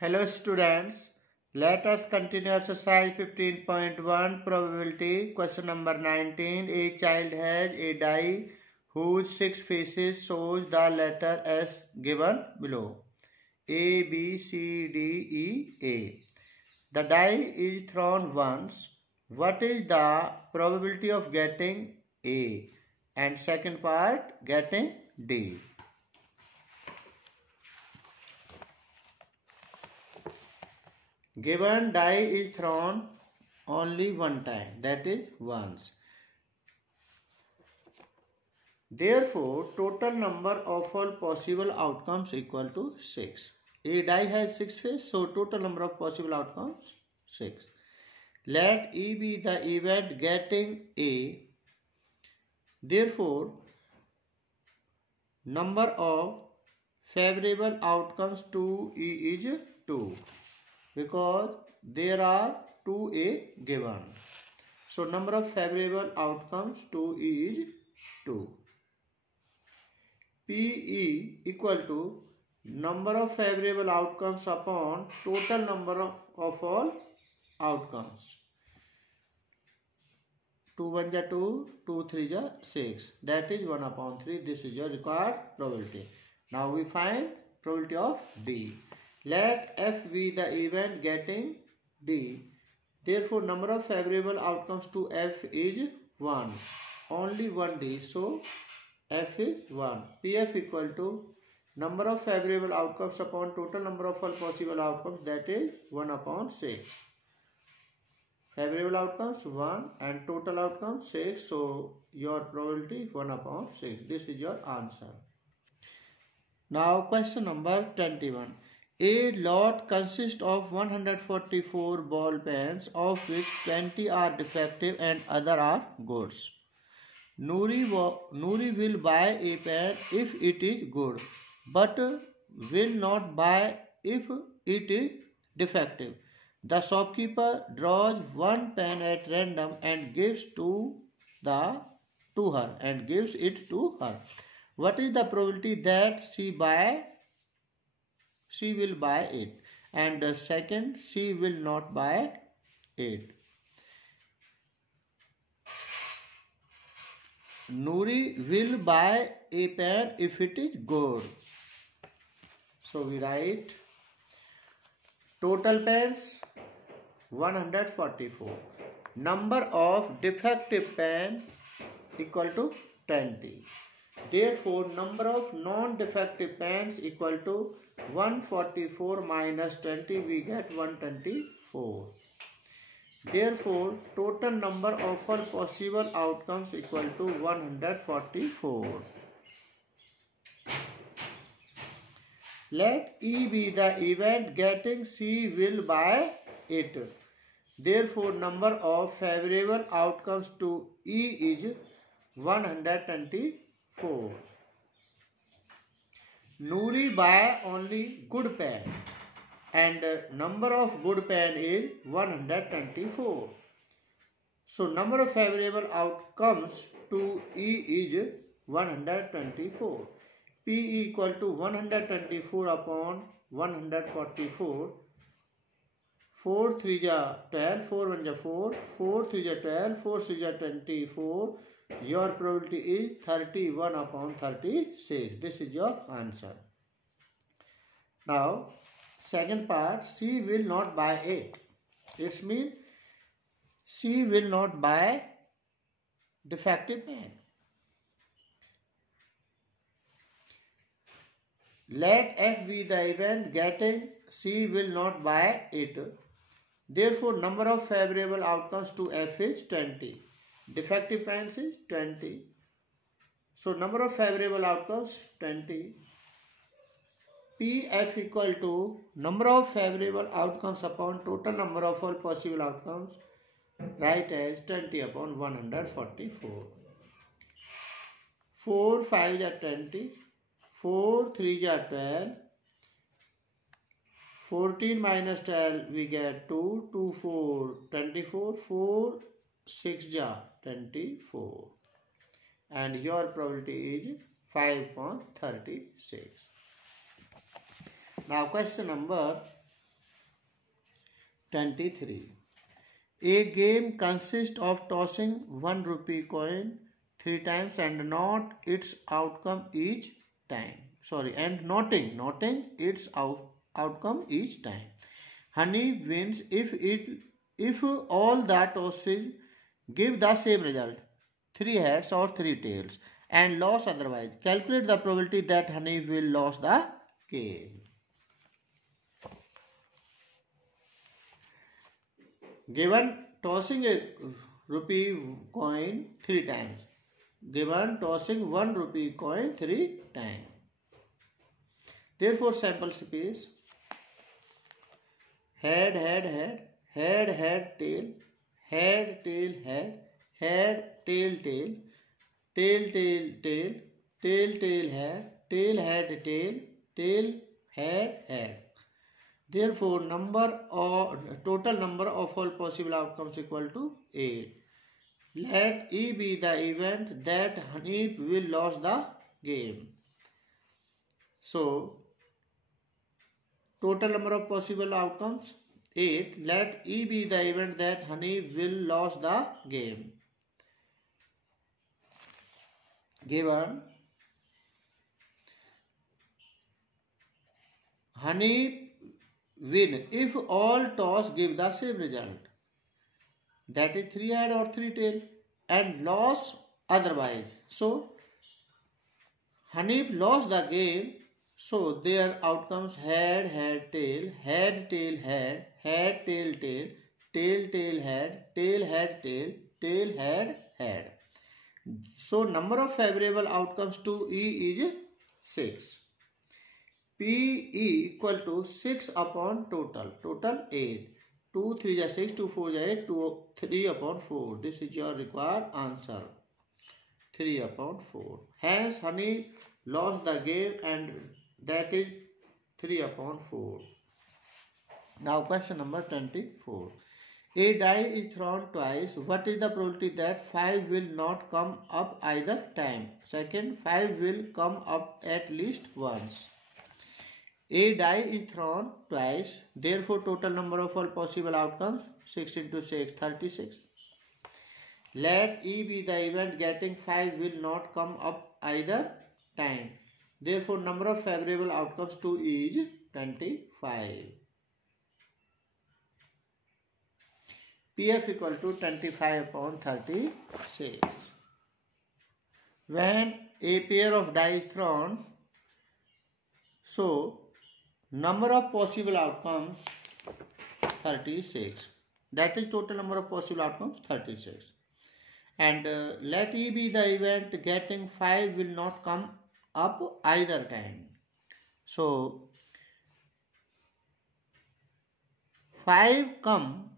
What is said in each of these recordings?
Hello students, let us continue exercise 15.1 probability. Question number 19. A child has a die whose 6 faces shows the letter S given below. A, B, C, D, E, A. The die is thrown once. What is the probability of getting A? And second part, getting D. Given die is thrown only one time, that is once. Therefore, total number of all possible outcomes equal to 6. A die has 6 faces, so total number of possible outcomes 6. Let E be the event getting A. Therefore, number of favorable outcomes to E is 2. Because there are 2A given. So number of favorable outcomes to E is 2. PE equal to number of favorable outcomes upon total number of all outcomes. 2 1 ja 2, 2 3 ja 6. That is 1 upon 3. This is your required probability. Now we find probability of D. Let F be the event getting D. Therefore, number of favorable outcomes to F is 1. Only one D. So, F is 1. PF equal to number of favorable outcomes upon total number of all possible outcomes, that is 1 upon 6. Favorable outcomes 1 and total outcomes 6. So, your probability 1 upon 6. This is your answer. Now, question number 21. A lot consists of 144 ball pens, of which 20 are defective and other are goods. Noori will buy a pen if it is good, but will not buy if it is defective. The shopkeeper draws one pen at random and gives it to her. What is the probability that she will buy it, and second, she will not buy it? Noori will buy a pen if it is good. So we write total pens 144. Number of defective pen equal to 20. Therefore, number of non-defective pens equal to 144 minus 20, we get 124. Therefore, total number of all possible outcomes equal to 144. Let E be the event getting C will buy it. Therefore, number of favorable outcomes to E is 124. Noori buy only good pen, and number of good pen is 124. So number of favorable outcomes to E is 124. P equal to 124 upon 144. 4 3 ja 12, 4 1 ja 4, 4 3 ja 12, 4 6 ja 24. Your probability is 31 upon 36. This is your answer. Now, second part, she will not buy it. It means she will not buy defective pen. Let F be the event getting she will not buy it. Therefore, number of favorable outcomes to F is 20. Defective pens is 20. So, number of favorable outcomes 20. PF equal to number of favorable outcomes upon total number of all possible outcomes. Write as 20 upon 144. 4 5 ja 20. 4 3 ja 12. 14 minus 12 we get 2. 2 4 24. 4 6 ja 24. And your probability is 5 upon 36. Now question number 23. A game consists of tossing 1 rupee coin 3 times and not its outcome each time. And noting its outcome each time. Honey wins if all the tosses give the same result, 3 heads or 3 tails, and loss otherwise. Calculate the probability that honey will lose the game. Given tossing a rupee coin 3 times. Given tossing 1 rupee coin 3 times. Therefore, sample space head, head, head, head, head, tail, head, tail, head, head, tail, tail, tail, tail, tail, tail, tail, head, tail, head, tail, tail, head, head. Therefore, total number of all possible outcomes equal to 8. Let E be the event that honey will lose the game. So, total number of possible outcomes 8. Let E be the event that honey will lose the game. Given honey win if all toss give the same result, that is 3 head or 3 tail, and loss otherwise. So honey lost the game, so their outcomes head, head, tail, head, tail, head, head, tail, tail, tail, tail, head, tail, head, tail, tail, head, head. So number of favorable outcomes to E is 6. PE equal to 6 upon total. Total 8. 2 3 is 6, 2 4 is 8, 2 3 upon 4. This is your required answer. 3 upon 4. Hence, honey lost the game, and that is 3 upon 4. Now, question number 24. A die is thrown twice. What is the probability that 5 will not come up either time? Second, 5 will come up at least once. A die is thrown twice. Therefore, total number of all possible outcomes 6 into 6, 36. Let E be the event getting 5 will not come up either time. Therefore, number of favorable outcomes to E is 25. PF equal to 25 upon 36. When a pair of die is thrown, so number of possible outcomes 36. That is total number of possible outcomes 36. And let E be the event getting 5 will not come up either time. So 5 come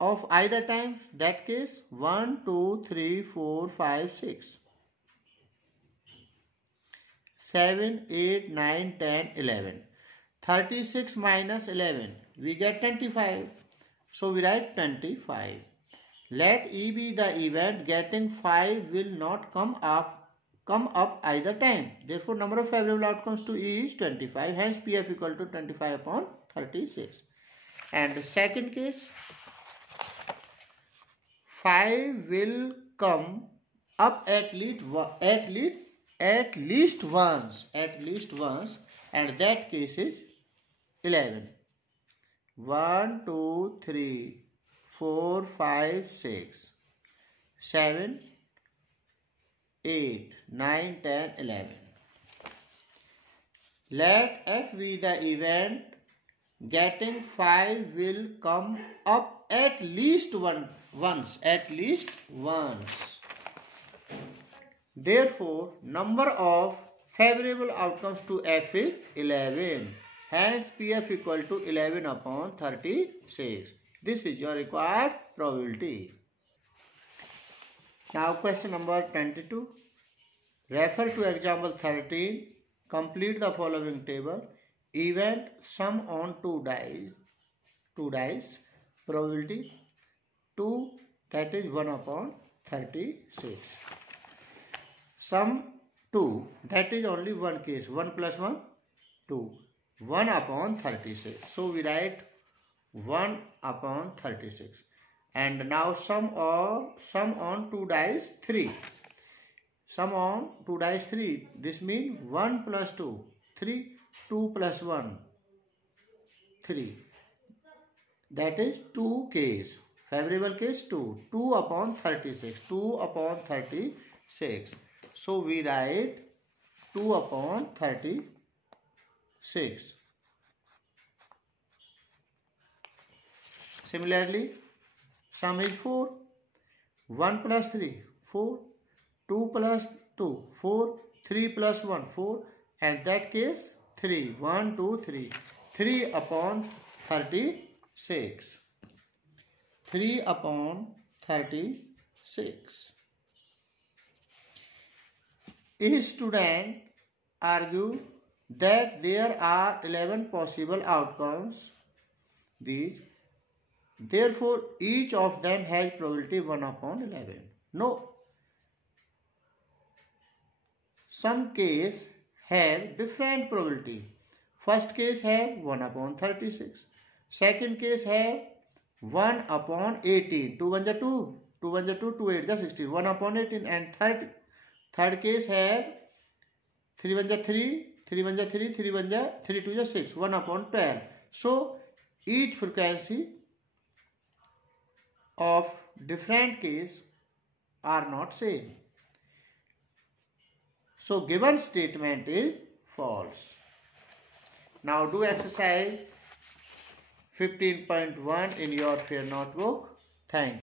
of either time, that case 1, 2, 3, 4, 5, 6, 7, 8, 9, 10, 11. 36 minus 11, we get 25. So we write 25. Let E be the event getting 5 will not come up either time. Therefore, number of favorable outcomes to E is 25. Hence, PF equal to 25 upon 36. And the second case, 5 will come up at least once, and that case is 11. 1, 2, 3, 4, 5, 6, 7, 8, 9, 10, 11. Let F be the event getting 5 will come up at least once. Therefore, number of favorable outcomes to F is 11. Hence, PF equal to 11 upon 36. This is your required probability. Now, question number 22. Refer to example 13. Complete the following table. Event sum on 2 dice. Probability 2, that is 1 upon 36. Sum 2, that is only one case. 1 plus 1, 2. 1 upon 36. So we write 1 upon 36. And now sum on 2 dice 3. Sum on 2 dice 3. This means 1 plus 2, 3. 2 plus 1, 3. That is 2 case. Favorable case 2. 2 upon 36. 2 upon 36. So we write 2 upon 36. Similarly, sum is 4. 1 plus 3, 4. 2 plus 2, 4. 3 plus 1, 4. And that case 3. 1, 2, 3. 3 upon 36. 3 upon 36. A student argued that there are 11 possible outcomes. Therefore, each of them has probability 1 upon 11. No. Some case have different probability. First case have 1 upon 36. Second case have 1 upon 18. 2 1 2. 2 1 2. 2 8 16. 1 upon 18. And third case have 3 1 3. 3 1 3. 3 1 3 2 6. 1 upon 12. So each frequency of different case are not same. So given statement is false. Now do exercise 15.1 in your fair notebook. Thanks.